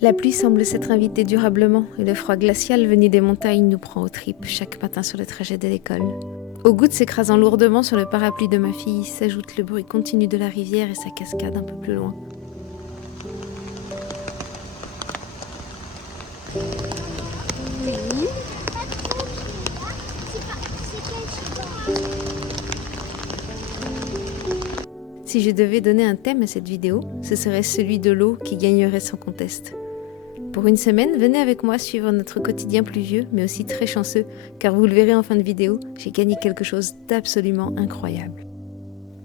La pluie semble s'être invitée durablement et le froid glacial venu des montagnes nous prend aux tripes chaque matin sur le trajet de l'école. Aux gouttes s'écrasant lourdement sur le parapluie de ma fille s'ajoute le bruit continu de la rivière et sa cascade un peu plus loin. Si je devais donner un thème à cette vidéo, ce serait celui de l'eau qui gagnerait sans conteste. Pour une semaine, venez avec moi suivre notre quotidien pluvieux, mais aussi très chanceux, car vous le verrez en fin de vidéo, j'ai gagné quelque chose d'absolument incroyable.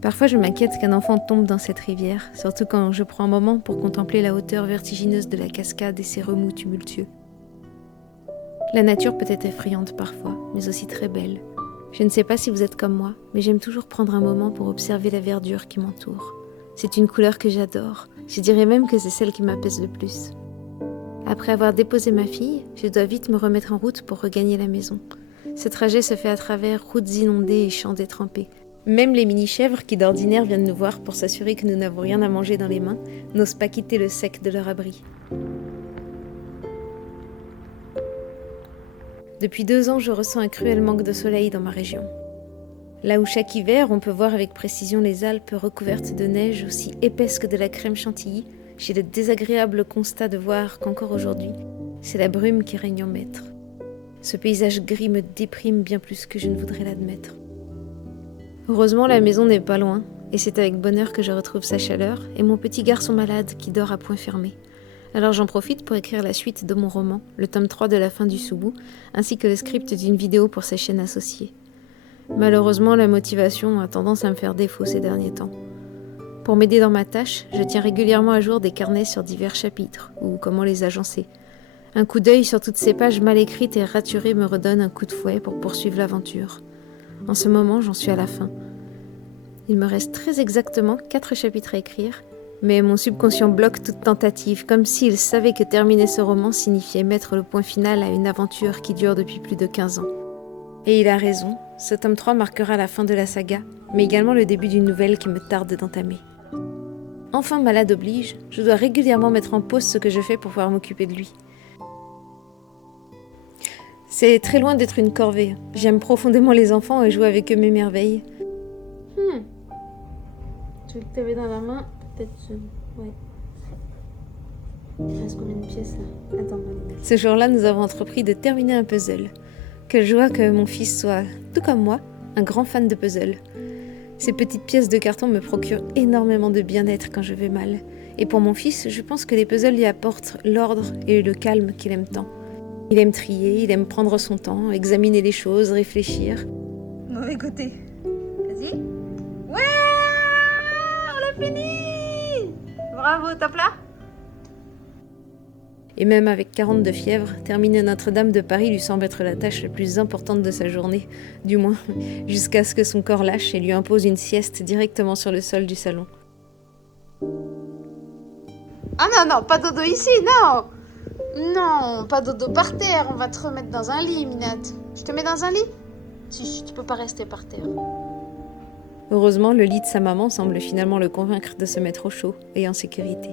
Parfois je m'inquiète qu'un enfant tombe dans cette rivière, surtout quand je prends un moment pour contempler la hauteur vertigineuse de la cascade et ses remous tumultueux. La nature peut être effrayante parfois, mais aussi très belle. Je ne sais pas si vous êtes comme moi, mais j'aime toujours prendre un moment pour observer la verdure qui m'entoure. C'est une couleur que j'adore, je dirais même que c'est celle qui m'apaise le plus. Après avoir déposé ma fille, je dois vite me remettre en route pour regagner la maison. Ce trajet se fait à travers routes inondées et champs détrempés. Même les mini-chèvres qui d'ordinaire viennent nous voir pour s'assurer que nous n'avons rien à manger dans les mains, n'osent pas quitter le sec de leur abri. Depuis 2 ans, je ressens un cruel manque de soleil dans ma région. Là où chaque hiver, on peut voir avec précision les Alpes recouvertes de neige aussi épaisse que de la crème chantilly, j'ai le désagréable constat de voir qu'encore aujourd'hui, c'est la brume qui règne en maître. Ce paysage gris me déprime bien plus que je ne voudrais l'admettre. Heureusement, la maison n'est pas loin, et c'est avec bonheur que je retrouve sa chaleur et mon petit garçon malade qui dort à point fermé. Alors j'en profite pour écrire la suite de mon roman, le tome 3 de La fin du Soubou, ainsi que le script d'une vidéo pour sa chaîne associée. Malheureusement, la motivation a tendance à me faire défaut ces derniers temps. Pour m'aider dans ma tâche, je tiens régulièrement à jour des carnets sur divers chapitres, ou comment les agencer. Un coup d'œil sur toutes ces pages mal écrites et raturées me redonne un coup de fouet pour poursuivre l'aventure. En ce moment, j'en suis à la fin. Il me reste très exactement 4 chapitres à écrire, mais mon subconscient bloque toute tentative, comme s'il savait que terminer ce roman signifiait mettre le point final à une aventure qui dure depuis plus de 15 ans. Et il a raison, ce tome 3 marquera la fin de la saga, mais également le début d'une nouvelle qui me tarde d'entamer. Enfin, malade oblige, je dois régulièrement mettre en pause ce que je fais pour pouvoir m'occuper de lui. C'est très loin d'être une corvée. J'aime profondément les enfants et jouer avec eux m'émerveille. Tu le t'avais dans la main, peut-être... Ouais. Il reste combien de pièces là? Attends, ce jour-là, nous avons entrepris de terminer un puzzle. Quelle joie que mon fils soit, tout comme moi, un grand fan de puzzle. Ces petites pièces de carton me procurent énormément de bien-être quand je vais mal. Et pour mon fils, je pense que les puzzles lui apportent l'ordre et le calme qu'il aime tant. Il aime trier, il aime prendre son temps, examiner les choses, réfléchir. Mauvais côté. Vas-y. Ouais, on l'a fini! Bravo, top là! Et même avec 40 de fièvre, terminer Notre-Dame de Paris lui semble être la tâche la plus importante de sa journée, du moins jusqu'à ce que son corps lâche et lui impose une sieste directement sur le sol du salon. Ah non, pas dodo ici, non! Non, pas dodo par terre, on va te remettre dans un lit, Minette. Je te mets dans un lit? Si, tu peux pas rester par terre. Heureusement, le lit de sa maman semble finalement le convaincre de se mettre au chaud et en sécurité.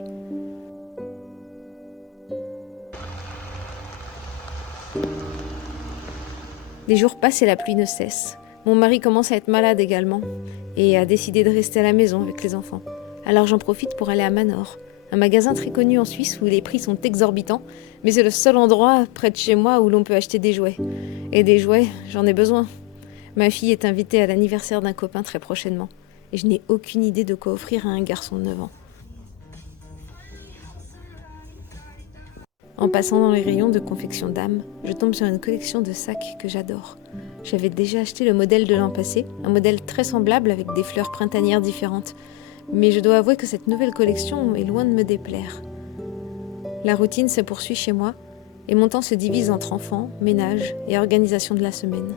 Les jours passent et la pluie ne cesse. Mon mari commence à être malade également et a décidé de rester à la maison avec les enfants. Alors j'en profite pour aller à Manor, un magasin très connu en Suisse où les prix sont exorbitants, mais c'est le seul endroit près de chez moi où l'on peut acheter des jouets. Et des jouets, j'en ai besoin. Ma fille est invitée à l'anniversaire d'un copain très prochainement et je n'ai aucune idée de quoi offrir à un garçon de 9 ans. En passant dans les rayons de confection d'âme, je tombe sur une collection de sacs que j'adore. J'avais déjà acheté le modèle de l'an passé, un modèle très semblable avec des fleurs printanières différentes. Mais je dois avouer que cette nouvelle collection est loin de me déplaire. La routine se poursuit chez moi et mon temps se divise entre enfants, ménage et organisation de la semaine.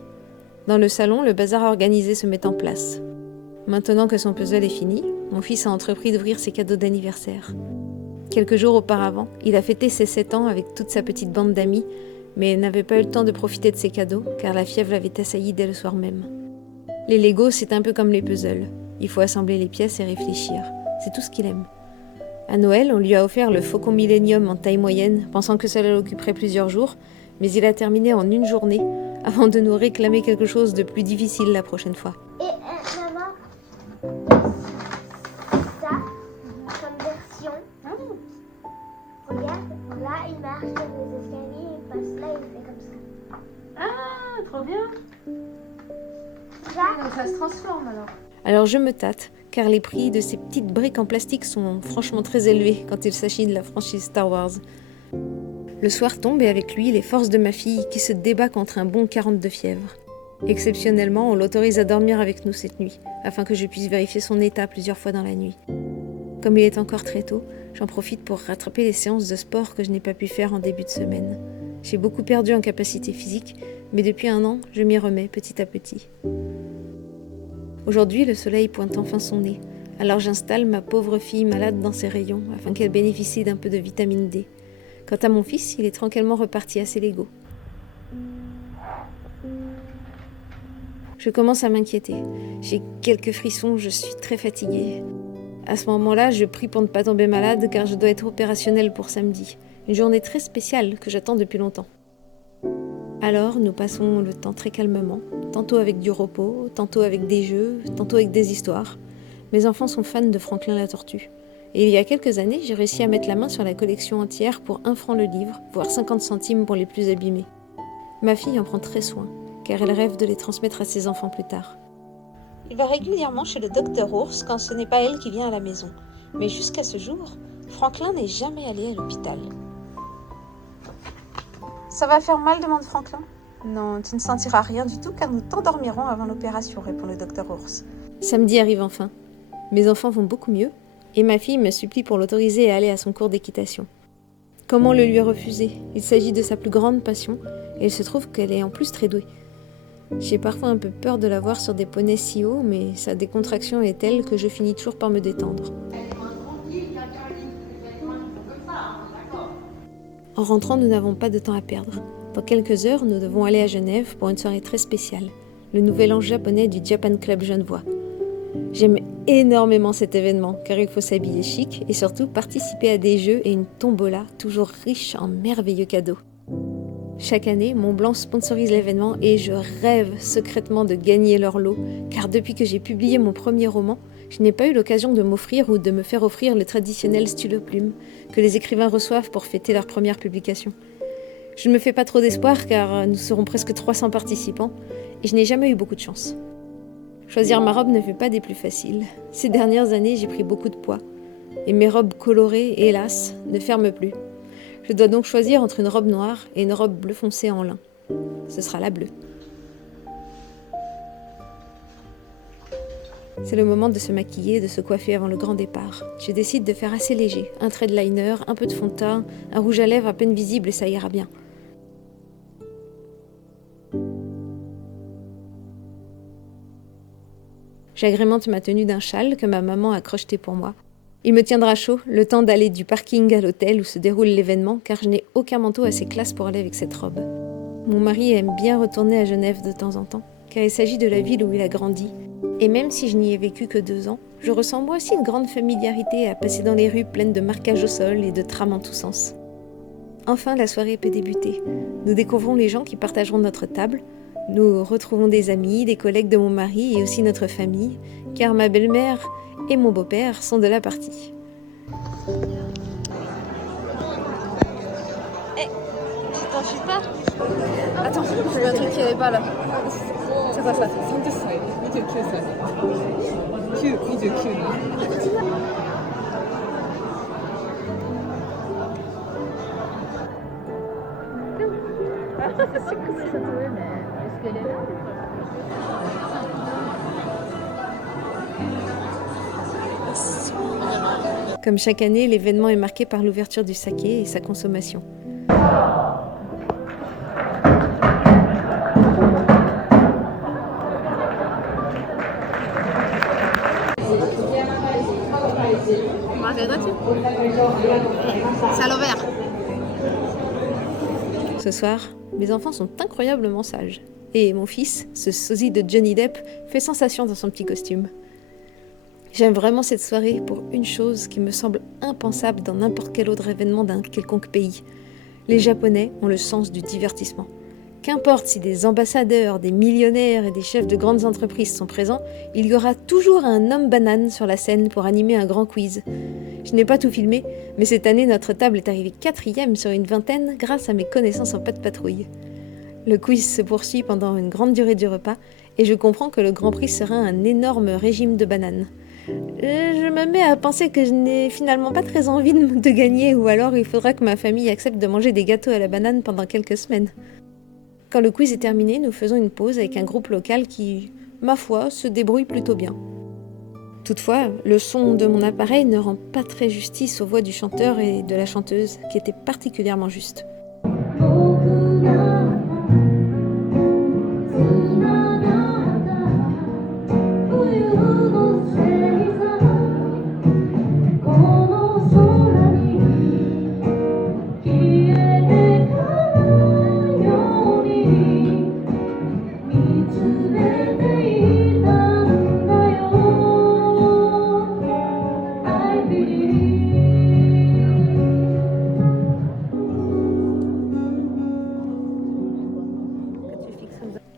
Dans le salon, le bazar organisé se met en place. Maintenant que son puzzle est fini, mon fils a entrepris d'ouvrir ses cadeaux d'anniversaire. Quelques jours auparavant, il a fêté ses 7 ans avec toute sa petite bande d'amis, mais n'avait pas eu le temps de profiter de ses cadeaux, car la fièvre l'avait assailli dès le soir même. Les Legos, c'est un peu comme les puzzles. Il faut assembler les pièces et réfléchir. C'est tout ce qu'il aime. À Noël, on lui a offert le Faucon Millenium en taille moyenne, pensant que cela l'occuperait plusieurs jours, mais il a terminé en une journée, avant de nous réclamer quelque chose de plus difficile la prochaine fois. Et maman, ça, comme version. Regarde, là il marche sur les escaliers, il passe là, il fait comme ça. Ah, trop bien. Ça, Donc ça se transforme alors. Alors je me tâte, car les prix de ces petites briques en plastique sont franchement très élevés quand il s'agit de la franchise Star Wars. Le soir tombe et avec lui les forces de ma fille qui se débat contre un bon 40 de fièvre. Exceptionnellement, on l'autorise à dormir avec nous cette nuit, afin que je puisse vérifier son état plusieurs fois dans la nuit. Comme il est encore très tôt, j'en profite pour rattraper les séances de sport que je n'ai pas pu faire en début de semaine. J'ai beaucoup perdu en capacité physique, mais depuis 1 an, je m'y remets petit à petit. Aujourd'hui, le soleil pointe enfin son nez, alors j'installe ma pauvre fille malade dans ses rayons afin qu'elle bénéficie d'un peu de vitamine D. Quant à mon fils, il est tranquillement reparti à ses Legos. Je commence à m'inquiéter. J'ai quelques frissons, je suis très fatiguée. À ce moment-là, je prie pour ne pas tomber malade car je dois être opérationnelle pour samedi. Une journée très spéciale que j'attends depuis longtemps. Alors, nous passons le temps très calmement, tantôt avec du repos, tantôt avec des jeux, tantôt avec des histoires. Mes enfants sont fans de Franklin la tortue. Et il y a quelques années, j'ai réussi à mettre la main sur la collection entière pour 1 franc le livre, voire 50 centimes pour les plus abîmés. Ma fille en prend très soin, car elle rêve de les transmettre à ses enfants plus tard. Il va régulièrement chez le docteur Ours quand ce n'est pas elle qui vient à la maison. Mais jusqu'à ce jour, Franklin n'est jamais allé à l'hôpital. Ça va faire mal, demande Franklin. Non, tu ne sentiras rien du tout car nous t'endormirons avant l'opération, répond le docteur Ours. Samedi arrive enfin. Mes enfants vont beaucoup mieux et ma fille me supplie pour l'autoriser à aller à son cours d'équitation. Comment le lui refuser? Il s'agit de sa plus grande passion et il se trouve qu'elle est en plus très douée. J'ai parfois un peu peur de la voir sur des poneys si hauts, mais sa décontraction est telle que je finis toujours par me détendre. En rentrant, nous n'avons pas de temps à perdre. Dans quelques heures, nous devons aller à Genève pour une soirée très spéciale, le nouvel an japonais du Japan Club Genevois. J'aime énormément cet événement, car il faut s'habiller chic et surtout participer à des jeux et une tombola toujours riche en merveilleux cadeaux. Chaque année, Montblanc sponsorise l'événement et je rêve secrètement de gagner leur lot, car depuis que j'ai publié mon premier roman, je n'ai pas eu l'occasion de m'offrir ou de me faire offrir le traditionnel stylo plume que les écrivains reçoivent pour fêter leur première publication. Je ne me fais pas trop d'espoir car nous serons presque 300 participants et je n'ai jamais eu beaucoup de chance. Choisir ma robe ne fait pas des plus faciles. Ces dernières années, j'ai pris beaucoup de poids et mes robes colorées, hélas, ne ferment plus. Je dois donc choisir entre une robe noire et une robe bleu foncé en lin. Ce sera la bleue. C'est le moment de se maquiller et de se coiffer avant le grand départ. Je décide de faire assez léger, un trait de liner, un peu de fond de teint, un rouge à lèvres à peine visible et ça ira bien. J'agrémente ma tenue d'un châle que ma maman a crocheté pour moi. Il me tiendra chaud le temps d'aller du parking à l'hôtel où se déroule l'événement car je n'ai aucun manteau assez classe pour aller avec cette robe. Mon mari aime bien retourner à Genève de temps en temps car il s'agit de la ville où il a grandi. Et même si je n'y ai vécu que 2 ans, je ressens moi aussi une grande familiarité à passer dans les rues pleines de marquages au sol et de trams en tous sens. Enfin, la soirée peut débuter. Nous découvrons les gens qui partageront notre table. Nous retrouvons des amis, des collègues de mon mari et aussi notre famille, car ma belle-mère et mon beau-père sont de la partie. Hé, tu t'enfuis pas? Attends, j'ai vu un truc qu'il n'y avait pas là. C'est quoi ça? Comme chaque année, l'événement est marqué par l'ouverture du saké et sa consommation. C'est à l'envers. Ce soir, mes enfants sont incroyablement sages. Et mon fils, ce sosie de Johnny Depp, fait sensation dans son petit costume. J'aime vraiment cette soirée pour une chose qui me semble impensable dans n'importe quel autre événement d'un quelconque pays. Les Japonais ont le sens du divertissement. Qu'importe si des ambassadeurs, des millionnaires et des chefs de grandes entreprises sont présents, il y aura toujours un homme banane sur la scène pour animer un grand quiz. Je n'ai pas tout filmé, mais cette année notre table est arrivée 4e sur une vingtaine grâce à mes connaissances en pas de patrouille. Le quiz se poursuit pendant une grande durée du repas et je comprends que le grand prix sera un énorme régime de bananes. Je me mets à penser que je n'ai finalement pas très envie de gagner ou alors il faudra que ma famille accepte de manger des gâteaux à la banane pendant quelques semaines. Quand le quiz est terminé, nous faisons une pause avec un groupe local qui, ma foi, se débrouille plutôt bien. Toutefois, le son de mon appareil ne rend pas très justice aux voix du chanteur et de la chanteuse, qui étaient particulièrement justes.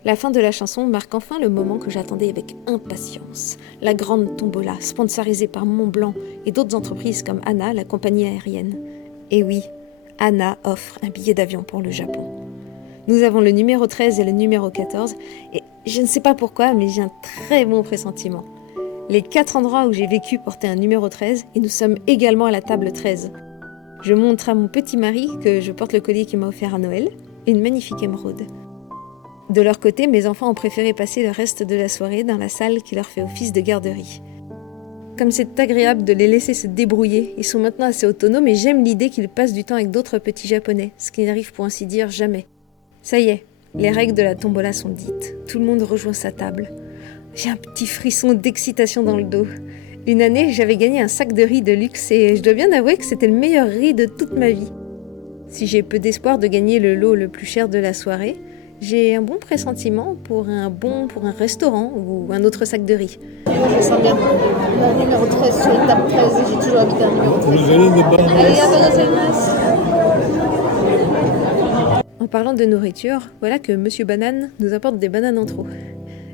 La fin de la chanson marque enfin le moment que j'attendais avec impatience. La grande tombola, sponsorisée par Montblanc et d'autres entreprises comme ANA, la compagnie aérienne. Et oui, ANA offre un billet d'avion pour le Japon. Nous avons le numéro 13 et le numéro 14, et je ne sais pas pourquoi, mais j'ai un très bon pressentiment. Les 4 endroits où j'ai vécu portaient un numéro 13, et nous sommes également à la table 13. Je montre à mon petit mari que je porte le collier qu'il m'a offert à Noël, une magnifique émeraude. De leur côté, mes enfants ont préféré passer le reste de la soirée dans la salle qui leur fait office de garderie. Comme c'est agréable de les laisser se débrouiller, ils sont maintenant assez autonomes et j'aime l'idée qu'ils passent du temps avec d'autres petits japonais, ce qui n'arrive pour ainsi dire jamais. Ça y est, les règles de la tombola sont dites, tout le monde rejoint sa table. J'ai un petit frisson d'excitation dans le dos. Une année, j'avais gagné un sac de riz de luxe et je dois bien avouer que c'était le meilleur riz de toute ma vie. Si j'ai peu d'espoir de gagner le lot le plus cher de la soirée, j'ai un bon pressentiment pour un restaurant ou un autre sac de riz. Je sens bien. Le numéro 13 sur l'étape 13, j'ai toujours habité un numéro 13. En parlant de nourriture, voilà que Monsieur Banane nous apporte des bananes en trop.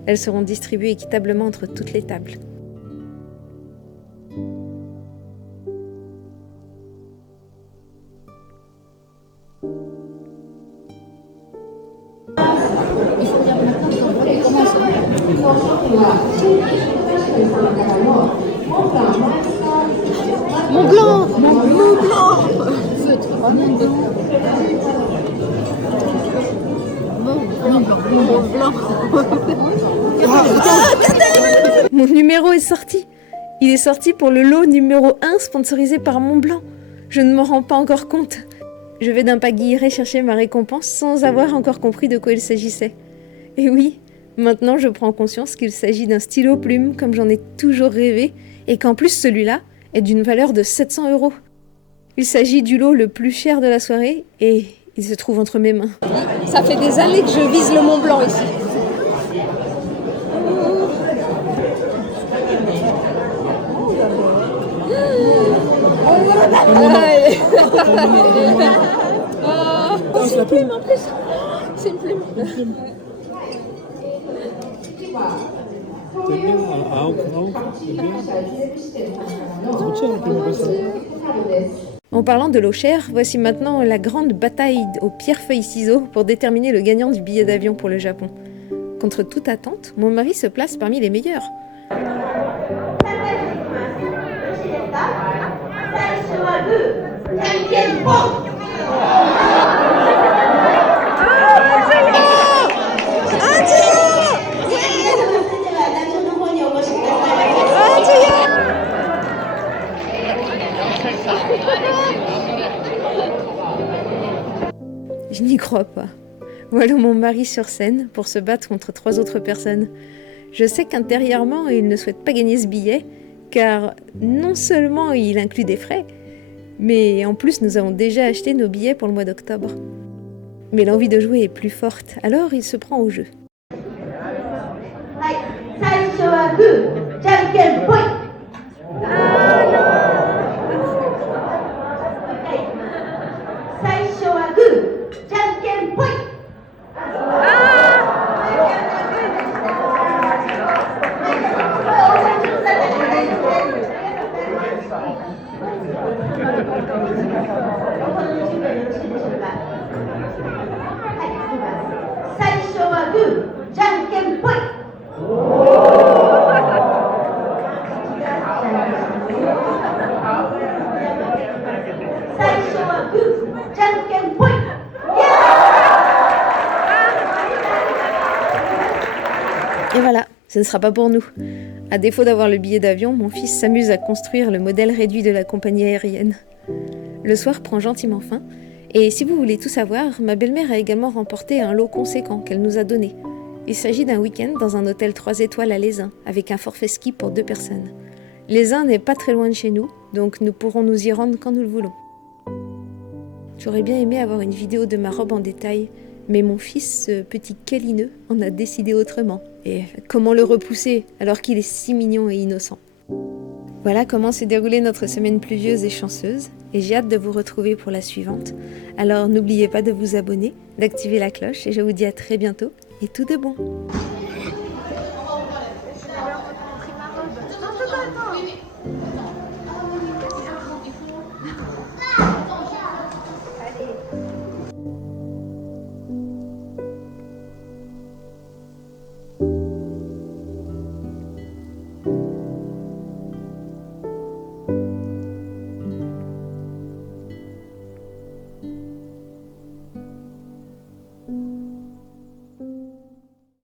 Elles seront distribuées équitablement entre toutes les tables. Montblanc, feutre. Montblanc. Mon numéro est sorti. Il est sorti pour le lot numéro 1 sponsorisé par Montblanc. Je ne m'en rends pas encore compte. Je vais d'un pas guilleret chercher ma récompense sans avoir encore compris de quoi il s'agissait. Et oui, maintenant je prends conscience qu'il s'agit d'un stylo plume comme j'en ai toujours rêvé et qu'en plus celui-là est d'une valeur de 700 €. Il s'agit du lot le plus cher de la soirée et il se trouve entre mes mains. Ça fait des années que je vise le Mont Blanc ici. C'est une plume en plus. C'est une plume. En parlant de l'eau chère, voici maintenant la grande bataille aux pierre-feuille-ciseaux pour déterminer le gagnant du billet d'avion pour le Japon. Contre toute attente, mon mari se place parmi les meilleurs. Je n'y crois pas. Voilà mon mari sur scène pour se battre contre 3 autres personnes. Je sais qu'intérieurement, il ne souhaite pas gagner ce billet, car non seulement il inclut des frais, mais en plus nous avons déjà acheté nos billets pour le mois d'octobre. Mais l'envie de jouer est plus forte, alors il se prend au jeu. Et voilà, ce ne sera pas pour nous. À défaut d'avoir le billet d'avion, mon fils s'amuse à construire le modèle réduit de la compagnie aérienne. Le soir prend gentiment fin, et si vous voulez tout savoir, ma belle-mère a également remporté un lot conséquent qu'elle nous a donné. Il s'agit d'un week-end dans un hôtel 3 étoiles à Lézin, avec un forfait ski pour 2 personnes. Lézin n'est pas très loin de chez nous, donc nous pourrons nous y rendre quand nous le voulons. J'aurais bien aimé avoir une vidéo de ma robe en détail, mais mon fils, ce petit câlineux, en a décidé autrement. Et comment le repousser alors qu'il est si mignon et innocent? Voilà comment s'est déroulée notre semaine pluvieuse et chanceuse, et j'ai hâte de vous retrouver pour la suivante. Alors n'oubliez pas de vous abonner, d'activer la cloche, et je vous dis à très bientôt, et tout de bon!